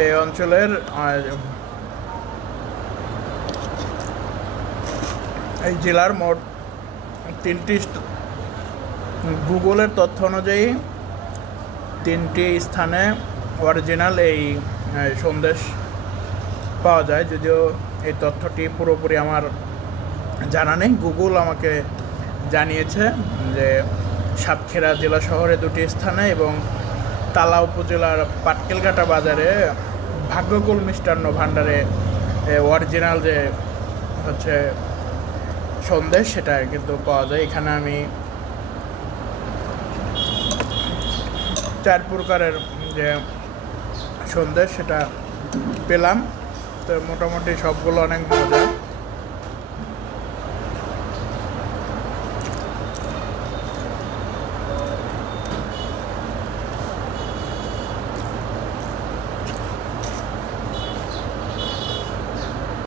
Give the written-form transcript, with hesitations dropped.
এই অঞ্চলের এই জেলার মোট 3টি গুগলের তথ্য অনুযায়ী 3টি স্থানে অরিজিনাল এই সন্দেশ পাওয়া যায়। যদিও এই তথ্যটি পুরোপুরি আমার জানা নেই, গুগল আমাকে জানিয়েছে যে সাতক্ষীরা জেলা শহরে 2টি স্থানে এবং তালা উপজেলার পাটকেলঘাটা বাজারে ভাগ্যকুল মিষ্টান্ন ভাণ্ডারে অরিজিনাল যে হচ্ছে সন্দেশ সেটা কিন্তু পাওয়া যায়। এখানে আমি 4 প্রকারের যে সন্দেশ সেটা পেলাম, তো মোটামুটি সবগুলো অনেক মজা।